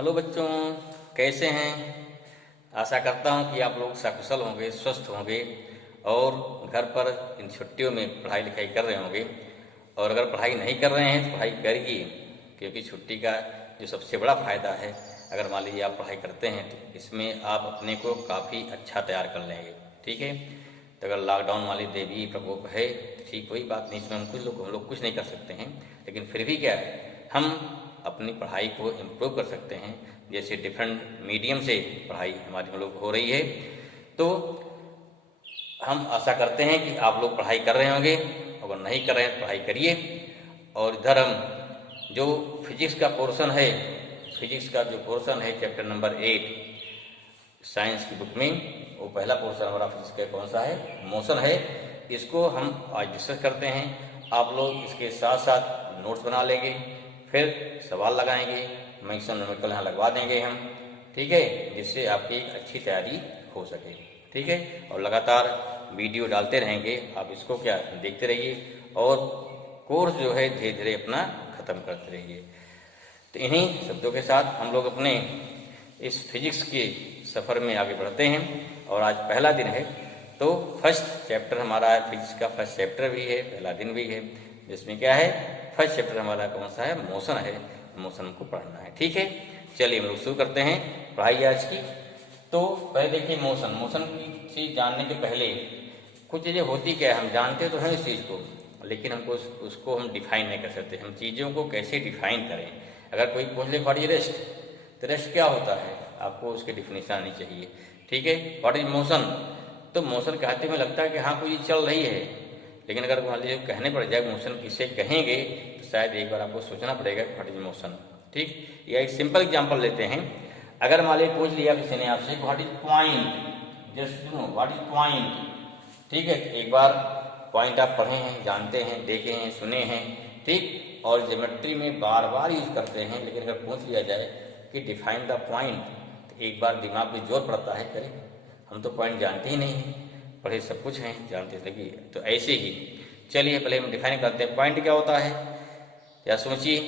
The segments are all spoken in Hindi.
हेलो बच्चों, कैसे हैं। आशा करता हूं कि आप लोग सकुशल होंगे, स्वस्थ होंगे और घर पर इन छुट्टियों में पढ़ाई लिखाई कर रहे होंगे। और अगर पढ़ाई नहीं कर रहे हैं तो पढ़ाई करिए, क्योंकि छुट्टी का जो सबसे बड़ा फ़ायदा है, अगर मान लीजिए आप पढ़ाई करते हैं तो इसमें आप अपने को काफ़ी अच्छा तैयार कर लेंगे। ठीक है, तो अगर लॉकडाउन मान लीजिए देवी प्रकोप है तो ठीक, कोई बात नहीं, इसमें हम लोग कुछ नहीं कर सकते हैं। लेकिन फिर भी क्या है, हम अपनी पढ़ाई को इम्प्रूव कर सकते हैं। जैसे डिफरेंट मीडियम से पढ़ाई हमारी हम लोग हो रही है, तो हम आशा करते हैं कि आप लोग पढ़ाई कर रहे होंगे। अगर नहीं कर रहे हैं तो पढ़ाई करिए। और इधर हम जो फिजिक्स का पोर्शन है, फिजिक्स का जो पोर्शन है चैप्टर नंबर 8 साइंस की बुक में, वो पहला पोर्शन हमारा फिजिक्स का कौन सा है, मोशन है। इसको हम आज डिस्कस करते हैं। आप लोग इसके साथ साथ नोट्स बना लेंगे, फिर सवाल लगाएंगे, मैक्सिमम न्यूमेरिकल यहाँ लगवा देंगे हम। ठीक है, जिससे आपकी एक अच्छी तैयारी हो सके। ठीक है, और लगातार वीडियो डालते रहेंगे, आप इसको क्या देखते रहिए और कोर्स जो है धीरे धीरे अपना ख़त्म करते रहिए। तो इन्हीं शब्दों के साथ हम लोग अपने इस फिजिक्स के सफ़र में आगे बढ़ते हैं। और आज पहला दिन है, तो फर्स्ट चैप्टर हमारा है, फिजिक्स का फर्स्ट चैप्टर भी है, पहला दिन भी है, जिसमें क्या है, फर्स्ट चैप्टर हमारा कौन सा है, मोशन है। मोशन को पढ़ना है। ठीक है, चलिए हम लोग शुरू करते हैं पढ़ाई आज की। तो पहले देखिए मोशन। मोशन की चीज़ जानने के पहले कुछ चीज़ें होती क्या है, हम जानते तो हैं इस चीज़ को, लेकिन हमको उसको हम डिफाइन नहीं कर सकते। हम चीज़ों को कैसे डिफाइन करें। अगर कोई पूछ ले व्हाट इज रेस्ट, तो रेस्ट क्या होता है, आपको उसकी डिफिनेशन आनी चाहिए। ठीक है, व्हाट इज मोशन, तो मोशन कहते हुए लगता है कि हाँ कोई चल रही है, लेकिन अगर मान लीजिए कहने पड़ जाए मोशन किसे कहेंगे, तो शायद एक बार आपको सोचना पड़ेगा व्हाट इज मोशन। ठीक, या एक सिंपल एग्जांपल लेते हैं। अगर मान लीजिए पूछ लिया किसी ने आपसे what is point, just know what is point. ठीक है, एक बार पॉइंट आप पढ़े हैं, जानते हैं, देखे हैं, सुने हैं, ठीक, और ज्योमेट्री में बार बार यूज करते हैं। लेकिन अगर पूछ लिया जाए कि डिफाइन द पॉइंट, तो एक बार दिमाग में जोर पड़ता है, करें हम तो पॉइंट जानते ही नहीं हैं, पढ़े सब कुछ हैं, जानते लगी। तो ऐसे ही चलिए पहले हम डिफाइन करते हैं पॉइंट क्या होता है। या सोचिए,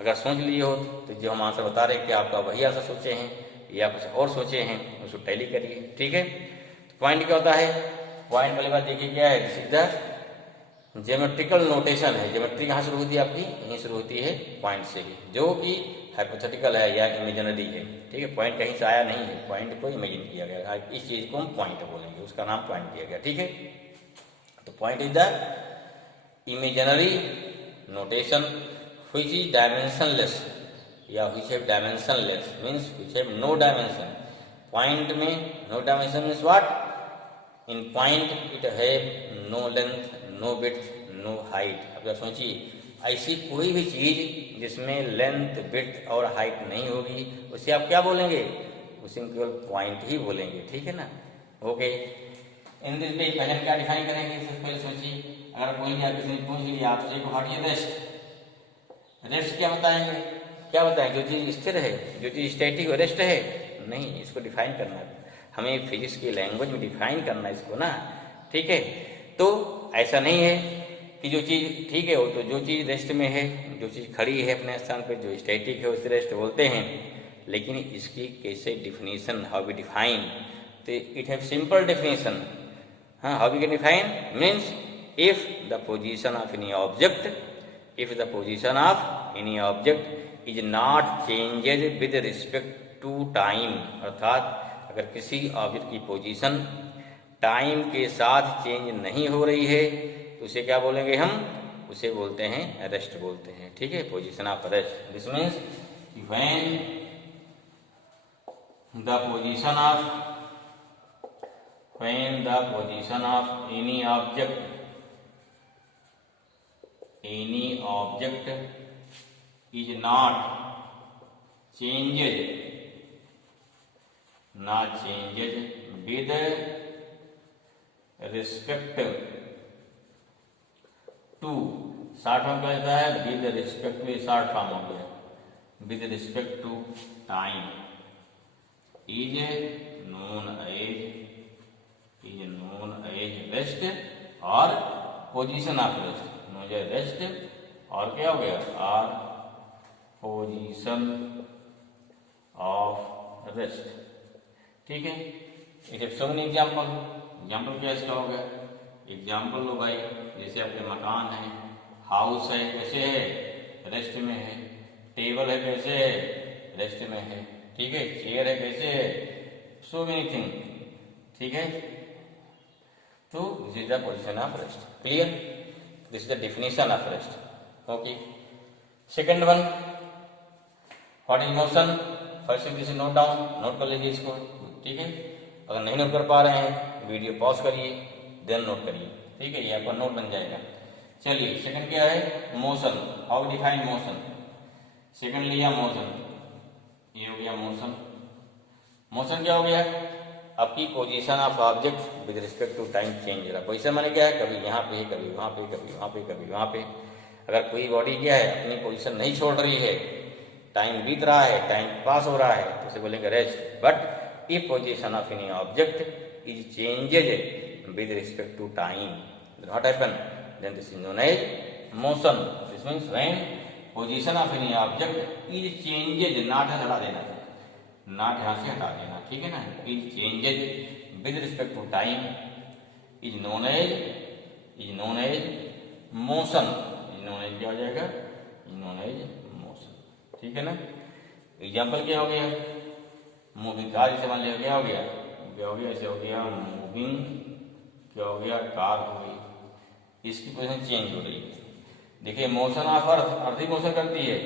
अगर सोच लिए हो तो जो हम आंसर बता रहे हैं कि आपका वही आंसर सोचे हैं या कुछ और सोचे हैं, उसको टैली करिए। ठीक है, तो पॉइंट क्या होता है, पॉइंट वाली बात देखिए क्या है, सीधा ज्योमेट्रिकल नोटेशन है। ज्योमेट्री कहाँ शुरू होती है आपकी, यहीं शुरू होती है पॉइंट से ही, जो कि हाइपोथेटिकल है या इमेजिनरी है। ठीक है, पॉइंट कहीं से आया नहीं है, पॉइंट को इमेजिन किया गया, इस चीज़ को हम पॉइंट बोलेंगे, उसका नाम पॉइंट दिया गया। ठीक है, तो point is the imaginary notation which is dimensionless या which have dimensionless means which have no dimension. Point में no dimension means what, in point it have no length, no width, no height. अब सोचिए, ऐसी कोई भी चीज़ जिसमें लेंथ, विड्थ और हाइट नहीं होगी, उसे आप क्या बोलेंगे, उसे हम केवल पॉइंट ही बोलेंगे। ठीक है ना, ओके। इन दिस वे पहले हम क्या डिफाइन करेंगे, सबसे पहले सोचिए, अगर कोई भी किसी ने पूछ लिया आपसे व्हाट इज रेस्ट, रेस्ट क्या बताएंगे, क्या बताएंगे, जो चीज़ स्थिर है, जो चीज़ स्टैटिक रेस्ट है, नहीं, इसको डिफाइन करना है हमें, फिजिक्स की लैंग्वेज में डिफाइन करना है इसको ना। ठीक है, तो ऐसा नहीं है कि जो चीज़ ठीक है वो तो जो चीज़ रेस्ट में है, जो चीज़ खड़ी है अपने स्थान पर, जो स्टैटिक है उसे रेस्ट बोलते हैं। लेकिन इसकी कैसे डिफिनीशन, हाउ वी डिफाइन, तो इट हैव सिंपल डिफिनीशन। हाँ, how we can define means if the position of any object, if the position of any object is not changed with respect to time, अर्थात अगर किसी ऑब्जेक्ट की पोजीशन टाइम के साथ चेंज नहीं हो रही है तो उसे क्या बोलेंगे हम, उसे बोलते हैं रेस्ट बोलते हैं। ठीक है, position of rest, this means when the position of any object is not changed with respect to, short form क्या होता है, with respect to, short form हो गया, with respect to time, is known as rest और पोजीशन ऑफ रेस्ट, रेस्ट और क्या हो गया, आर पोजीशन ऑफ रेस्ट। ठीक है, इसे सो मेनी एग्जाम्पल क्या इसका हो गया? एग्जाम्पल लो भाई, जैसे आपके मकान है, हाउस है, कैसे है? रेस्ट में है। टेबल है, कैसे है? रेस्ट में है। ठीक है, चेयर है, कैसे है? So many thing. ठीक है, तो this is the position of rest. Clear? This is the definition of rest. Okay, second one, what is motion? First this note down, note कर लीजिए इसको। ठीक है, अगर नहीं नोट कर पा रहे हैं वीडियो पॉज करिए, देन नोट करिए। ठीक है, ये आपका नोट बन जाएगा। चलिए, सेकंड क्या है? Motion. How define motion? Second लिया मोशन, ये हो गया मोशन। मोशन क्या हो गया? आपकी position of object with respect to time change हो रहा है। पोजीशन माने क्या है? कभी यहाँ पे, कभी वहाँ पे, कभी वहाँ पे, कभी वहाँ पे। अगर कोई बॉडी क्या है, अपनी पोजीशन नहीं छोड़ रही है, टाइम बीत रहा है, टाइम पास हो रहा है, तो उसे बोलेंगे rest. But if position of any object is changes with respect to time, what happen? Then this is known as motion. This means when position of any object is changes, not है हटा देना, नॉट यहाँ से हटा देना। ठीक है ना? Is changes with respect to time is known as motion. Is known as क्या हो जाएगा? Is known as motion. ठीक है ना? एग्जाम्पल क्या हो गया? मूविंग कार, जैसे मान लिया क्या हो गया? क्या हो गया? ऐसे हो गया मूविंग, क्या हो गया? कार हो गई, इसकी पोजीशन चेंज हो रही है। देखिए, motion of earth, earth he motion करती है।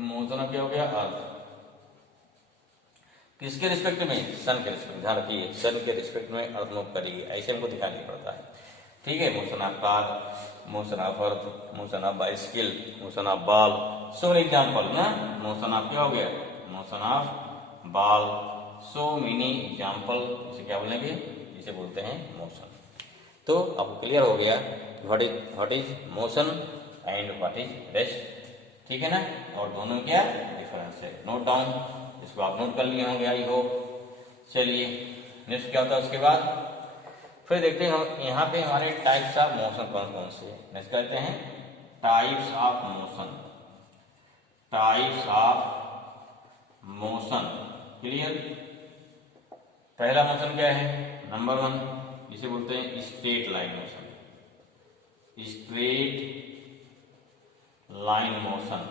मोशन ऑफ क्या हो गया? अर्थ। किसके रिस्पेक्ट में? सन के रिस्पेक्ट। ध्यान रखिए, सन के रिस्पेक्ट में अर्थ मूव करेगी, ऐसे हमको दिखाई नहीं पड़ता है। ठीक है, motion of car, motion of earth, motion of bicycle, motion of ball, so example ना। मोशन ऑफ क्या हो गया? Motion of ball, so many example. इसे क्या बोलेंगे? इसे बोलते हैं मोशन। तो आपको क्लियर हो गया what is motion and what is rest. ठीक है ना? और दोनों क्या डिफरेंस है, नोट डाउन, इसको आप नोट कर लिए होंगे आई होप। चलिए, नेक्स्ट क्या होता है उसके बाद? फिर देखते हैं हम यहाँ पे हमारे टाइप्स ऑफ मोशन कौन कौन से। नेक्स्ट कहते हैं types of motion. Types of motion, clear? पहला मोशन क्या है? नंबर 1, जिसे बोलते हैं straight line motion. Straight line motion.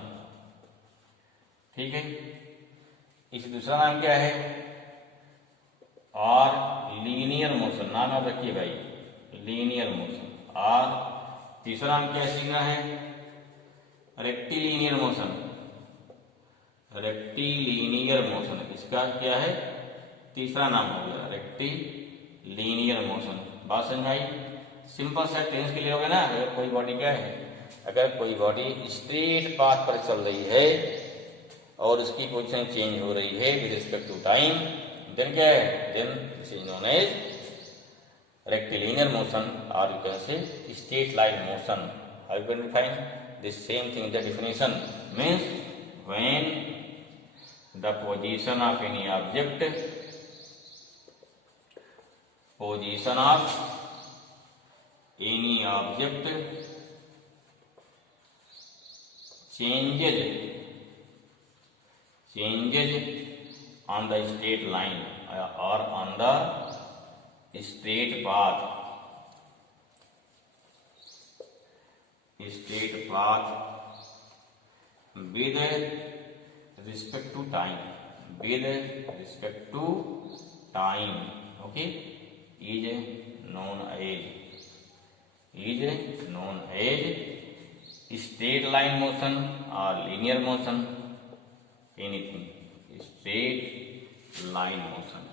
ठीक है, इस दूसरा नाम क्या है? और लीनियर मोशन। नाम आप रखिए भाई, लीनियर मोशन। और तीसरा नाम क्या सीखना है? Rectilinear motion. रेक्टिलिनियर मोशन, इसका क्या है? तीसरा नाम हो गया रेक्टिलिनियर मोशन। बात समझ आई? सिंपल सा टेंस के लिए हो गया ना। अगर कोई बॉडी क्या है, अगर कोई बॉडी स्ट्रेट पाथ पर चल रही है और उसकी पोजीशन चेंज हो रही है with respect to time, then क्या है? Then this is known as rectilinear motion, और you can say straight line motion. How you can define this same thing? The definition means when the position of any object, position of any object changes on the straight line or on the straight path with respect to time, okay, is known as straight line motion or linear motion, anything, straight line motion।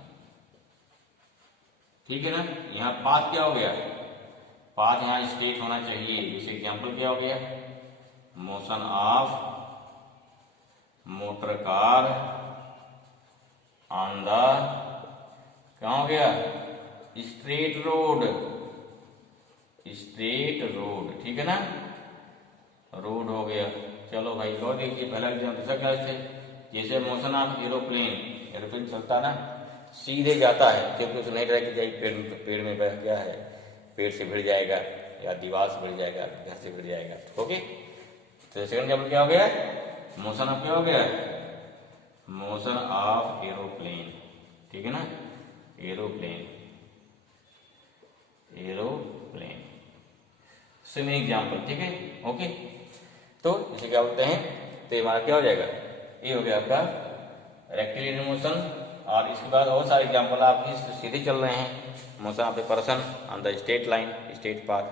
ठीक है ना? यहाँ पाथ क्या हो गया? पाथ यहाँ स्ट्रेट होना चाहिए। जैसे एग्जाम्पल क्या हो गया? Motion of motor car on the, क्या हो गया? Straight road. ठीक है ना? रोड हो गया। चलो भाई और देखिए, पहला एग्जाम्पल दूसरा क्या है? जैसे मोशन ऑफ एरोप्लेन चलता ना, सीधे जाता है, क्योंकि उसे नहीं रह के जाए पेड़ में क्या है, पेड़ से भिड़ जाएगा या दीवार से भिड़ जाएगा, घर से भिड़ जाएगा। ओके, तो सेकंड एग्जाम्पल क्या हो गया? मोशन ऑफ क्या हो गया? मोशन ऑफ एरोप्लेन, ठीक है ना, एरोप्लेन, एरोप्लेन स्विमिंग एग्जाम्पल, ठीक है, ओके। तो इसे क्या बोलते हैं, तो ये हमारा क्या हो जाएगा, ये हो गया आपका रेक्टिलिनियर मोशन। और इसके बाद और सारे एग्जाम्पल आप सीधे चल रहे हैं, motion of a person on the straight line, straight path,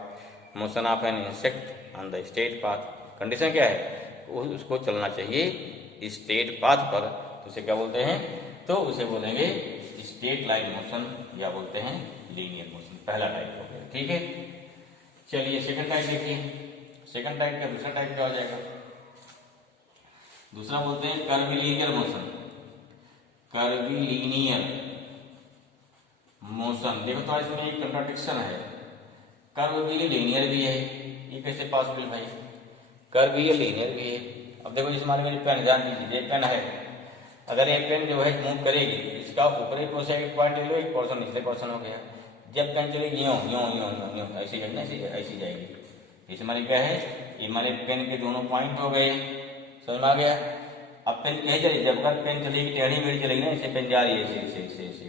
motion of an insect on the straight path. Condition क्या है, उसको चलना चाहिए स्ट्रेट पाथ पर, तो उसे क्या बोलते हैं, तो उसे बोलेंगे स्ट्रेट लाइन मोशन या बोलते हैं लीनियर मोशन, पहला टाइप हो गया, ठीक है। चलिए सेकंड टाइप देखिए, सेकंड टाइप का दूसरा टाइप क्या हो जाएगा, दूसरा बोलते हैं कर्वीलिनियर मोशन, कर्वीलिनियर मोशन। देखो तो इसमें एक कंट्राडिक्शन है, कर्व भी है लीनियर भी है, ये कैसे पॉसिबल भाई, कर्व भी है लीनियर भी है। अब देखो जिस हमारे मेरी पेन, ध्यान दीजिए, ये पेन है, अगर ये पेन जो है मूव करेगी, इसका ऊपरी पोर्शन एक पॉइंट ले लो, एक पोर्शन निचले पोर्शन हो गया, जब पेन चलेगी यूं यूं यूं यूं यूं ऐसी जाएगी ना, ऐसी जाएगी, इस हमारी क्या है, ये हमारे पेन के दोनों पॉइंट हो गए, समझ में आ गया। अब पेन कहीं चलेगी, जब तक पेन चलेगी टेढ़ी मेढ़ी चलेगी ना, ऐसे पेन जा रही है ऐसे ऐसे ऐसे ऐसे,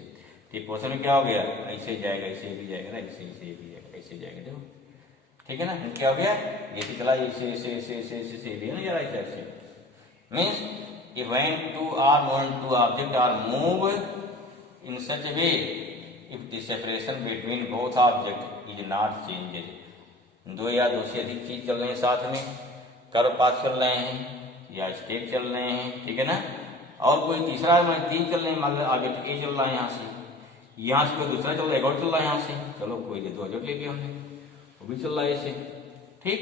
तो पोर्शन में क्या हो गया, ऐसे जाएगा, ऐसे भी जाएगा ना, ऐसे ऐसे भी जाएगा, ऐसे जाएगा, देखो ठीक है ना, क्या हो गया, ये तो चला ऐसे ऐसे ऐसे ऐसे ऐसे भी है ना, जरा ऐसे ऐसे, means if when two or more than two objects are moved in such a way, if the separation between both objects is not changed, दो या दो से अधिक चीज चल रहे हैं साथ में, कर्व पाथ चल रहे हैं या स्टेप चल रहे हैं, ठीक है ना, और कोई तीसरा तीन चल रहे हैं, मान लो ऑब्जेक्ट ए चल रहा है यहाँ से कोई दूसरा चल रहा है, एक और चल रहा है यहाँ से, चलो कोई दो ऑब्जेक्ट ले लिया हमने, वो भी चल रहा है ऐसे, ठीक,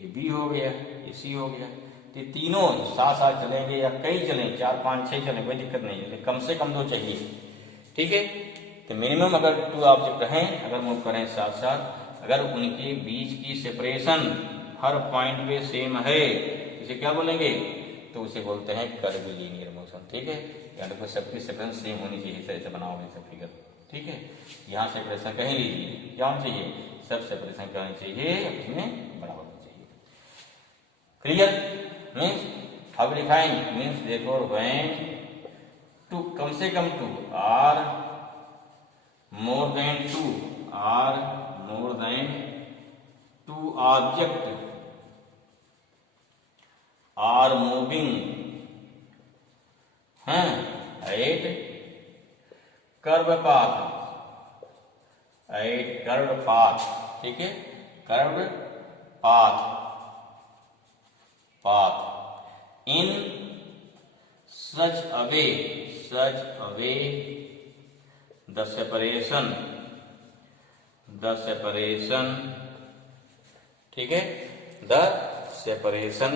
ये बी हो गया, ये सी हो गया, तो तीनों साथ साथ चलेंगे या कई चलें, 4 5 6 चलें, कोई दिक्कत नहीं है, कम से कम दो चाहिए, ठीक है। तो मिनिमम अगर 2 ऑब्जेक्ट हैं, अगर मूव करें साथ साथ, अगर उनके बीच की सेपरेशन हर पॉइंट पे सेम है, इसे क्या बोलेंगे, तो उसे बोलते हैं कर्वीलिनियर मोशन, ठीक है। यानी कि सबकी सेपरेशन सेम होनी चाहिए, इस तरह से बनाओगे सब फिगर, ठीक है। यहाँ सेपरेशन कहीं लीजिए, क्या होना चाहिए, सब सेपरेशन क्या होनी चाहिए, अपने बराबर होनी चाहिए, clear. Means how define, means therefore when two कम से कम 2 or more than 2 or more than 2 object are moving at curved path, at curved path, ठीक है, curved path, path in such a way the separation, ठीक है, the separation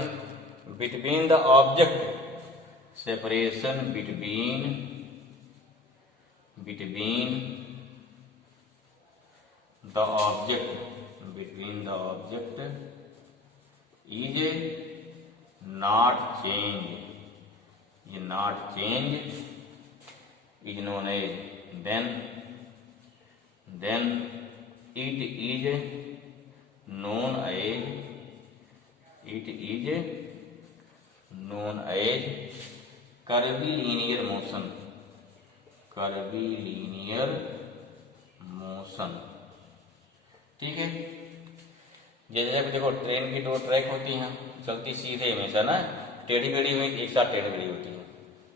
between the object, separation between the object, is not change, ये not change is known as, then it is known as curvilinear motion, ठीक है। जैसे देखो ट्रेन की 2 ट्रैक होती हैं, चलती सीधे हमेशा ना, टेढ़ी मेढ़ी हुई एक साथ टेढ़ी मेढ़ी होती है,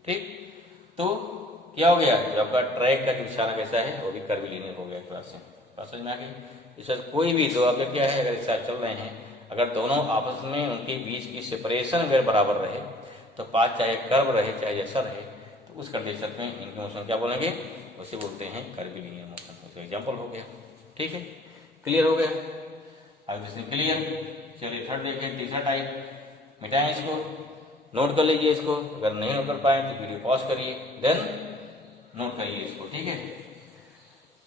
ठीक। तो क्या हो गया, जो आपका ट्रैक का जो निशाना कैसा है, वो भी कर्वीलिनियर हो गया, क्लास से बात समझ में आ गई। इस कोई भी दो ऑब्जेक्ट क्या है, अगर एक साथ चल रहे हैं, अगर दोनों आपस में उनके बीच की सेपरेशन अगर बराबर रहे, तो पाथ चाहे कर्व रहे चाहे जैसा रहे, तो उस कंडीशन में इनके मोशन क्या बोलेंगे, उसे बोलते हैं कर्वीलिनियर मोशन। उसका एग्जाम्पल हो गया, ठीक है, क्लियर हो गया, अब इसमें क्लियर। चलिए थर्ड देखें, तीसरा टाइप, मिटाएं इसको, नोट कर लीजिए इसको, अगर नहीं नोट कर पाए तो वीडियो पॉज करिए, देन नोट करिए इसको, ठीक है।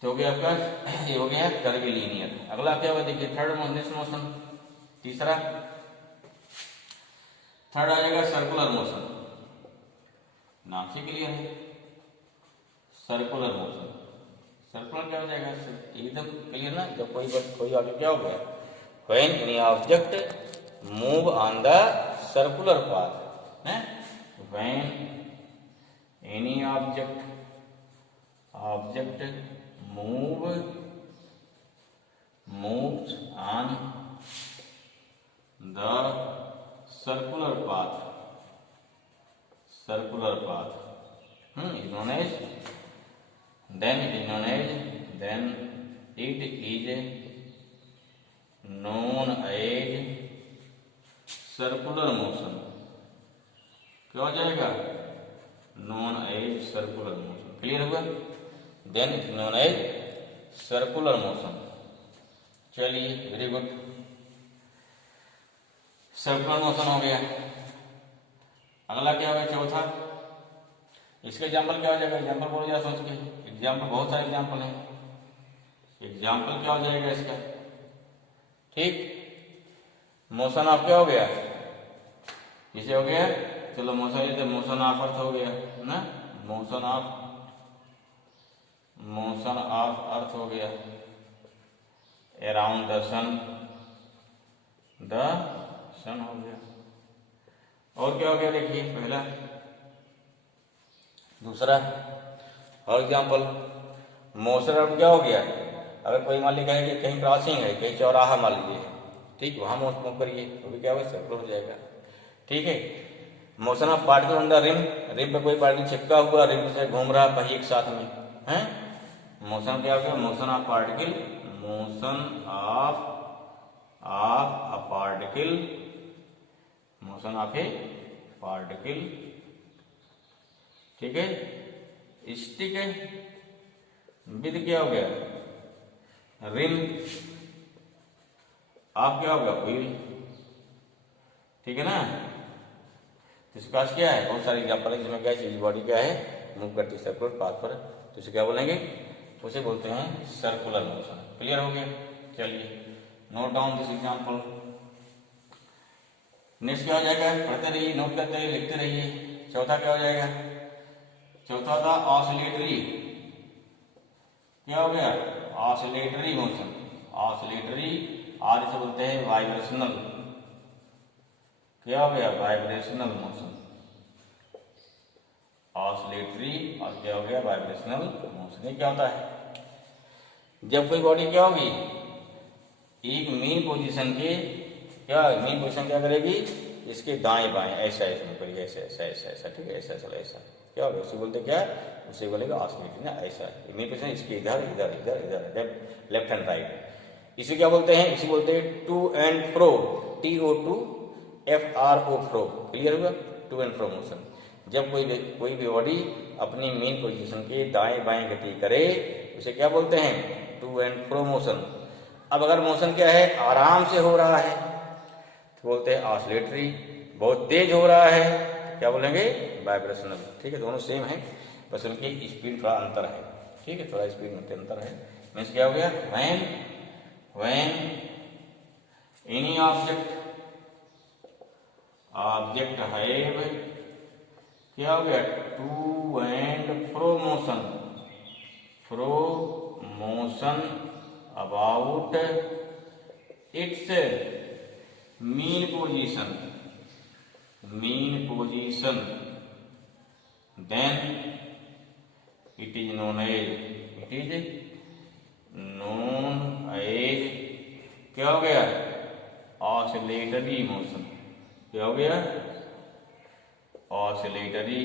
तो हो गया आपका, ये हो गया कर्वीलिनियर। अगला क्या होगा देखिए, थर्ड मोशन, तीसरा थर्ड आ जाएगा सर्कुलर मोशन, नाम से क्लियर है, सर्कुलर मोशन। सर्कुलर क्या हो जाएगा, एकदम क्लियर ना, जब कोई ऑब्जेक्ट क्या हो गया, when any object move on the circular path, when any object moves on the circular path is known as then it is known as circular motion. क्या हो जाएगा? Known as circular motion. Clear हुआ? Then it known as circular motion. चलिए, वेरी गुड, सर्कुलर मोशन हो गया। अगला क्या हो गया? चौथा। इसका एग्जाम्पल क्या हो जाएगा? एग्जाम्पल बोलो जरा सोच के। एग्जाम्पल, बहुत सारे एग्जाम्पल हैं। एग्जाम्पल क्या हो जाएगा इसका? ठीक, मोशन ऑफ क्या हो गया? किसे हो गया? चलो मोशन ऑफ अर्थ हो गया ना, मोशन ऑफ अर्थ हो गया। अराउंड द सन हो गया। और क्या हो गया? देखिए, पहला। दूसरा और एग्जाम्पल, मोशन ऑफ क्या हो गया? अगर कोई मान लीजिए कि कहीं क्रॉसिंग है, कहीं चौराहा मान लीजिए, ठीक, वहां मूव करिए तो भी क्या होगा? सर्कुलर हो जाएगा। ठीक है। Motion of particle on the rim पे कोई पार्टिकल चिपका हुआ, रिम से घूम रहा पहिए के साथ में है। मोशन क्या हो गया? Motion of A particle. ठीक है। स्टिक है विद क्या हो गया? रिम आप क्या होगा? व्हील। ठीक है ना। इसके पास क्या है? बहुत सारे एग्जाम्पल है जिसमें क्या चीज बॉडी क्या है? मूव करती है सर्कुलर पाथ पर, तो इसे क्या बोलेंगे? उसे बोलते हैं सर्कुलर मोशन। क्लियर हो गया? चलिए, note down this example. Next क्या हो जाएगा? पढ़ते रहिए, नोट करते रहिए, लिखते रहिए। चौथा क्या हो जाएगा? चौथा था ऑसिलेटरी। क्या हो गया? Oscillatory motion. ऑसिलेटरी, और इसे बोलते हैं वाइब्रेशनल। क्या हो गया? Vibrational motion. ऑसिलेटरी और क्या हो गया? Vibrational motion. ये क्या होता है? जब कोई बॉडी क्या होगी? एक मेन पोजीशन क्या करेगी? इसके दाएं बाएं ऐसा करेगी, ऐसा। ठीक है, ऐसा क्या होगा? उसे बोलते क्या? उसे बोलेगा ऑसिलेटरी ना, ऐसा मेन पोजीशन इसके इधर, लेफ्ट एंड राइट। इसे क्या बोलते हैं? इसे बोलते हैं to and fro, TO2FRO, fro. Clear हुआ? To and fro motion. जब कोई भी बॉडी अपनी मेन पोजीशन के दाएं बाएं गति करे, उसे क्या बोलते हैं? To and fro motion. अब अगर मोशन क्या है? आराम से हो रहा है तो बोलते हैं ऑसिलेटरी। बहुत तेज हो रहा है तो क्या बोलेंगे? वाइब्रेशनल। ठीक है, दोनों सेम है, बस उनकी स्पीड थोड़ा अंतर है। ठीक है, थोड़ा स्पीड में अंतर है। मीन्स क्या हो गया? when any object have क्या हो गया? To and fro motion about its mean position, then it is known as क्या हो गया? Oscillatory motion. क्या हो गया? Oscillatory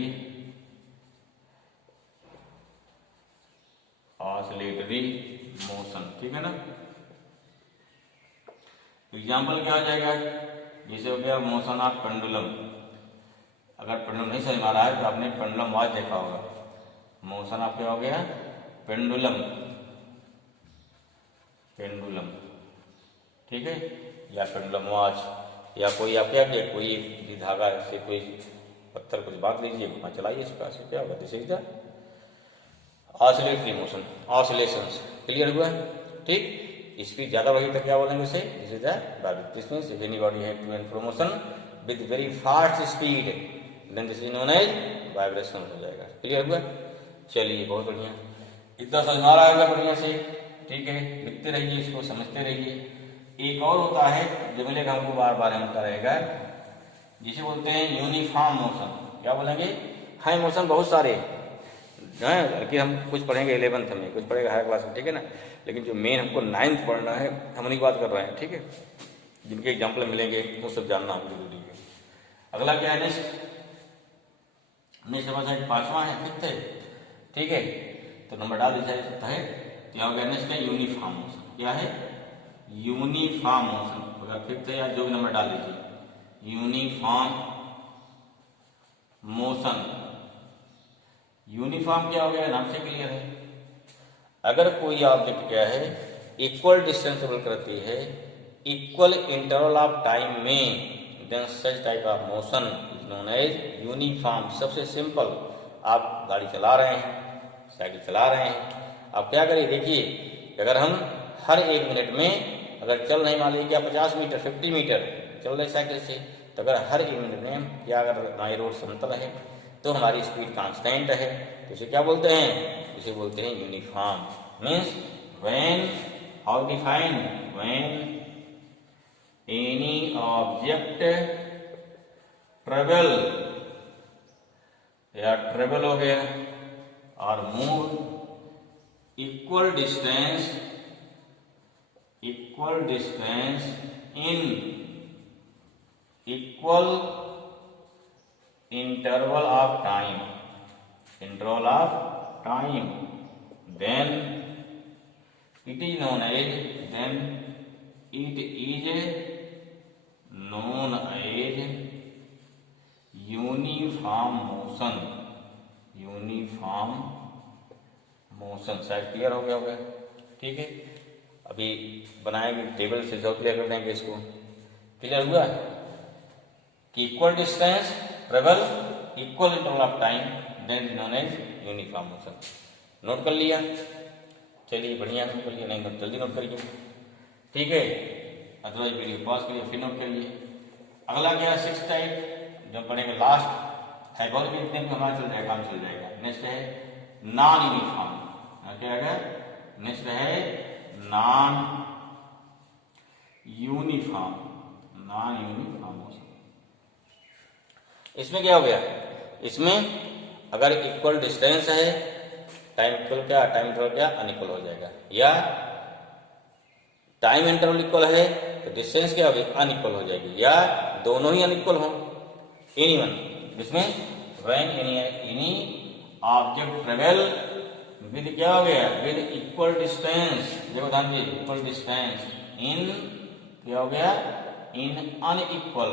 motion. ठीक है ना। एग्जाम्पल क्या हो जाएगा? जैसे हो गया मोशन ऑफ पेंडुलम। अगर पेंडुलम नहीं समझ में आ रहा है तो आपने पेंडुलम वॉच देखा होगा। मोशन ऑफ क्या हो गया? पेंडुलम। ठीक है, या पेंडुलम वॉच, या कोई आप क्या किया? कोई भी धागा से कोई पत्थर कुछ बांध लीजिए, घुमा चलाइए, इसका से क्या होगा? This is the oscillatory motion, oscillations. Clear हुआ? ठीक, स्पीड ज्यादा बढ़ी तो क्या बोलेंगे उसे? This is the vibration. This means if any body have to and fro motion with very fast speed, then this is known as vibration हो जाएगा। क्लियर हुआ? चलिए, बहुत बढ़िया, इतना समझ आ रहा है बढ़िया से। ठीक है, लिखते रहिए, इसको समझते रहिए। एक और होता है जो मिलेगा हमको बार बार होता रहेगा, जिसे बोलते हैं यूनिफॉर्म मोशन। क्या बोलेंगे? है मोशन बहुत सारे, हाँ, कि हम कुछ पढ़ेंगे 11th में, कुछ पढ़ेगा हायर क्लास में, ठीक है ना, लेकिन जो मेन हमको 9th पढ़ना है, हम उन्हीं की बात कर रहे हैं, ठीक है। जिनके एग्जाम्पल मिलेंगे वो सब जानना हमको जरूरी है। अगला क्या है नेक्स्ट, नेक्स्ट हमारे साइड 5वां है, 5th है, ठीक है। तो नंबर डाल दीजिए, 5th है। क्या हो गया नेक्स्ट है यूनिफॉर्म मोशन। क्या है? Uniform motion. अगर 5th है या जो भी नंबर डाल दीजिए, यूनिफॉर्म मोशन। यूनिफॉर्म क्या हो गया, नाम से क्लियर है। अगर कोई ऑब्जेक्ट क्या है इक्वल डिस्टेंस ट्रेवल करती है इक्वल इंटरवल ऑफ टाइम में, then such type of motion is known as uniform. सबसे सिंपल, आप गाड़ी चला रहे हैं, साइकिल चला रहे हैं, आप क्या करिए, देखिए अगर हम हर 1 मिनट में अगर चल नहीं, मान लीजिए क्या 50 मीटर 50 मीटर चल रहे साइकिल से, तो अगर हर 1 मिनट में क्या, अगर हमारी रोड समतल है तो हमारी स्पीड कांस्टेंट है, तो इसे क्या बोलते हैं, इसे बोलते हैं uniform. Means when, how define, when any object travel, या ट्रेवल हो गया, और move equal distance in equal interval of time, then it is known as, uniform motion. शायद क्लियर हो गया, ठीक है। अभी बनाएंगे टेबल से, जो क्लियर कर देंगे इसको। क्लियर हुआ कि equal distance travel equal interval of time, then known as uniform motion. Note कर लिया? चलिए बढ़िया, नोट कर लिया, नहीं नोट जल्दी नोट करिए, ठीक है। अदरवाइज वीडियो पॉज करिए, फिर नोट करिए। अगला क्या है 6th टाइप, जो पढ़ेंगे लास्ट है, बहुत भी इतने में हमारा चल जाएगा, काम चल जाएगा। नेक्स्ट है नॉन यूनिफॉर्म। क्या है? नेक्स्ट है नॉन यूनिफॉर्म मोशन। इसमें क्या हो गया, इसमें अगर इक्वल डिस्टेंस है, टाइम इक्वल क्या, टाइम इंटरवल क्या अनइक्वल हो जाएगा, या टाइम इंटरवल इक्वल है तो डिस्टेंस क्या होगी, अनइक्वल हो जाएगी, या दोनों ही अनइक्वल हो, एनी वन। जिसमें when any object travel with, क्या हो गया, विद इक्वल डिस्टेंस, देखो ध्यान दीजिए, इक्वल डिस्टेंस इन, क्या हो गया, in unequal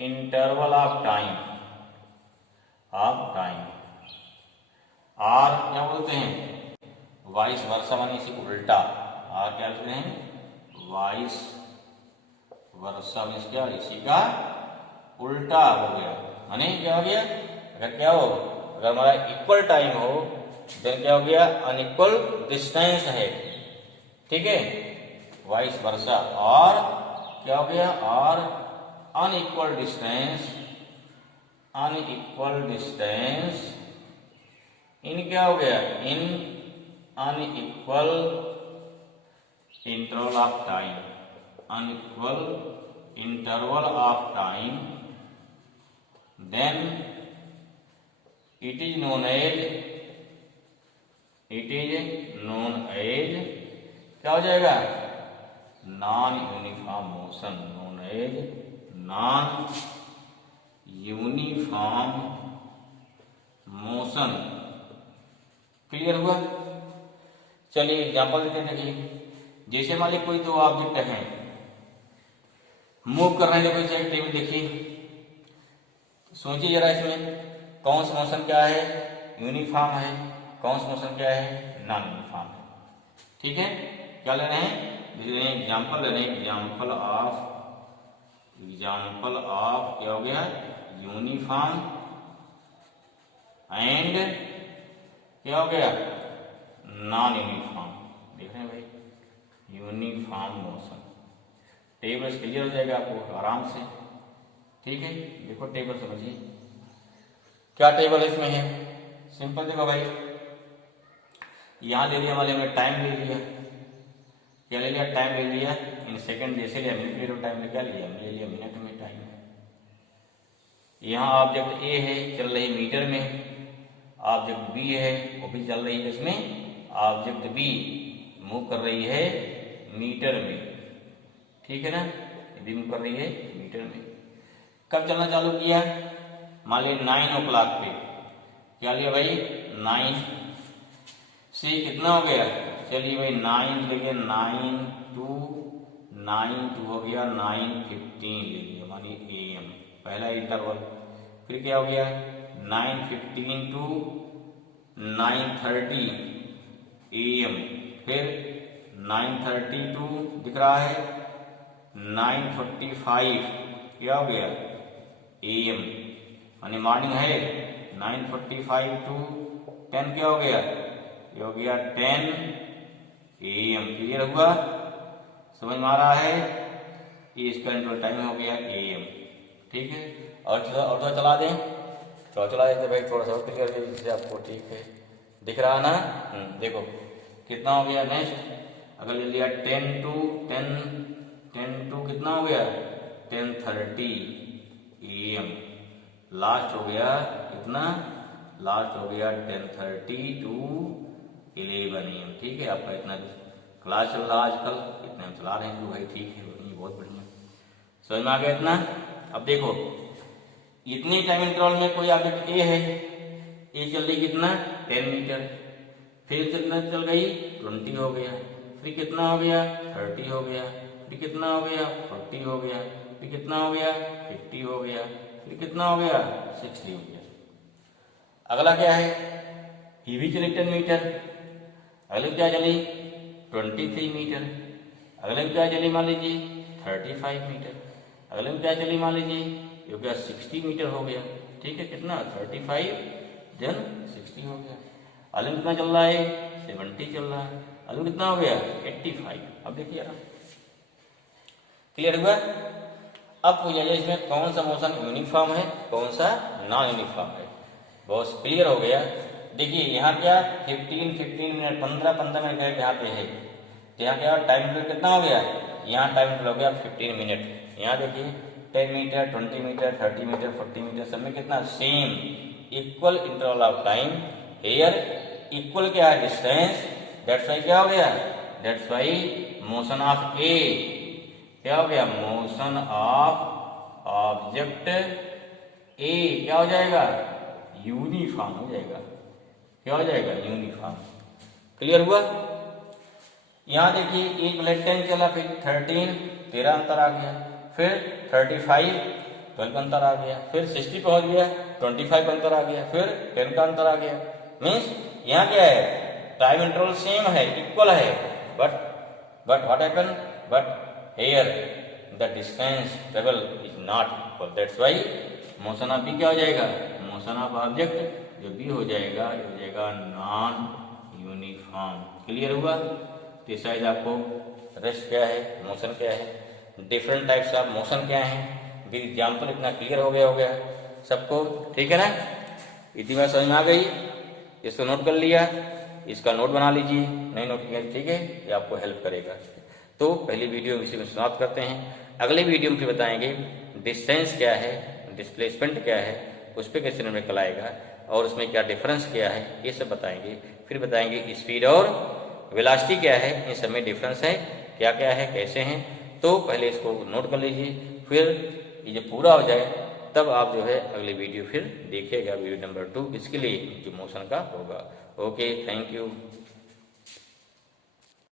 interval of time, और क्या बोलते हैं, वाइस वर्सा, माने इसी को उल्टा, और क्या बोलते हैं, वाइस वर्सा, मीन्स क्या, इसी का उल्टा हो गया। माने क्या हो गया, अगर क्या हो, अगर हमारा इक्वल टाइम हो, देन क्या हो गया, अनइक्वल डिस्टेंस है, ठीक है, वाइस वर्सा। और क्या हो गया, और अनइक्वल डिस्टेंस इन, क्या हो गया, in unequal interval of time, then it is known as, क्या हो जाएगा, non uniform motion, known as non uniform motion. Clear हुआ? चलिए एग्जांपल देते हैं। देखिए, जैसे मान लीजिए कोई दो ऑब्जेक्ट हैं, मूव कर रहे हैं, देखो इसे टेबल देखिए, सोचिए जरा इसमें कौन सा मोशन क्या है, यूनिफॉर्म है, कौन सा मोशन क्या है, नॉन यूनिफॉर्म है, ठीक है। क्या ले रहे हैं, एग्जाम्पल ले रहे हैं, एग्जाम्पल ऑफ क्या हो गया, यूनिफॉर्म एंड क्या हो गया, नॉन यूनिफॉर्म। देख रहे हैं भाई, यूनिफॉर्म मोशन। टेबल क्लियर हो जाएगा आपको आराम से, ठीक है। देखो टेबल समझिए, क्या टेबल इसमें है, सिंपल देखो भाई, यहां ले लिया, हमारे हमने टाइम ले लिया, क्या ले लिया, टाइम ले लिया, इन सेकंड जैसे लिया, मिनट ले लो, टाइम में क्या लिया, ले लिया मिनट में टाइम, यहाँ ऑब्जेक्ट ए है, चल रही मीटर में, ऑब्जेक्ट बी है वो भी चल रही है इसमें, ऑब्जेक्ट बी मूव कर रही है मीटर में, ठीक है ना, ये भी मूव कर रही है मीटर में। कब चलना चालू किया, मान लीजिए 9 o'clock पे, क्या लिया भाई 9 से कितना हो गया, चलिए भाई 9 लेके 9 to हो गया 9:15 ले लिया मानिए AM, पहला इंटरवल। फिर क्या हो गया 9:15 to 9:30 AM, फिर 9:30 to दिख रहा है 9:45 क्या हो गया AM, मानी मॉर्निंग है। 9:45 to 10 क्या हो गया, ये हो गया 10 AM। क्लियर हुआ, समझ में आ रहा है, ये इसका इंटरवल टाइम हो गया AM, ठीक है। और थोड़ा चला दें, थोड़ा चला देते भाई, थोड़ा सा क्लियर है जिससे आपको ठीक है दिख रहा है ना। देखो कितना हो गया नेक्स्ट, अगर ले लिया 10 to कितना हो गया 10:30 AM, लास्ट हो गया कितना, लास्ट हो गया 10:30 to 11 AM, ठीक है। आपका इतना क्लास चल रहा आजकल, इतना हम चला रहे हैं तो भाई ठीक है, बहुत बढ़िया, समझ में आ गया इतना। अब देखो इतनी टाइम इंटरवल में कोई ऑब्जेक्ट ए है, ए चल रही कितना 10 मीटर, फिर कितना चल गई 20 हो गया, फिर कितना हो गया 30 हो गया, फिर कितना हो गया 40 हो गया, फिर कितना हो गया 50 हो गया, फिर कितना हो गया 60 हो गया। अगला क्या है, ये भी चली 10 मीटर, अगले क्या चली 23 मीटर, अगले में क्या चली मान लीजिए 35 मीटर, अगले में क्या चली मान लीजिए ये क्या 60 मीटर हो गया, ठीक है। कितना 35 देन 60 हो गया। अगले में कितना चल रहा है 70 चल रहा है, अगले में कितना हो गया 85। अब देखिए क्लियर हुआ। अब पूछा जाए इसमें कौन सा मोशन यूनिफॉर्म है, कौन सा नॉन यूनिफॉर्म है, बहुत क्लियर हो गया। देखिए यहाँ क्या 15 मिनट 15 मिनट यहाँ पे है, तो यहाँ क्या टाइम पीरियड कितना हो गया, यहाँ टाइम पीरियड हो गया 15 मिनट। यहाँ देखिए 10 मीटर 20 मीटर 30 मीटर 40 मीटर सब में कितना same equal interval of time, here equal क्या है डिस्टेंस, दैट्स वाई क्या हो गया, that's why motion of A क्या हो गया, मोशन ऑफ ऑब्जेक्ट ए क्या हो जाएगा यूनिफॉर्म हो जाएगा, क्या हो जाएगा यूनिफॉर्म। क्लियर हुआ। यहाँ देखिए एक मिनट 10 चला, फिर 13 अंतर आ गया, फिर 35 12 अंतर आ गया, फिर 60 पहुंच गया 25 अंतर आ गया, फिर 10 का अंतर आ गया। मीन्स यहाँ क्या है टाइम इंटरवल सेम है इक्वल है, but what happen, but here the distance travel is not equal, that's why motion of B क्या हो जाएगा, मोशन ऑफ ऑब्जेक्ट जो बी हो जाएगा ये हो जाएगा नॉन यूनिफॉर्म। क्लियर हुआ। तो शायद आपको रेस्ट क्या है, मोशन क्या है, डिफरेंट टाइप्स ऑफ मोशन क्या है, विद एग्जाम्पल इतना क्लियर हो गया सबको, ठीक है ना। इतनी बात समझ में आ गई, इसको नोट कर लिया, इसका नोट बना लीजिए, नहीं नोट किया ठीक है, ये आपको हेल्प करेगा। तो पहली वीडियो इसी में समाप्त करते हैं, अगले वीडियो में फिर बताएंगे डिस्टेंस क्या है, डिस्प्लेसमेंट क्या है, उस पर कैसे न्यूमेरिकल आएगा और उसमें क्या डिफरेंस क्या है, ये सब बताएंगे। फिर बताएंगे स्पीड और वेलोसिटी क्या है, इन सब में डिफरेंस है क्या क्या है, कैसे हैं। तो पहले इसको नोट कर लीजिए, फिर ये जब पूरा हो जाए तब आप जो है अगली वीडियो फिर देखिएगा, वीडियो नंबर 2 इसके लिए जो मोशन का होगा। Okay, thank you.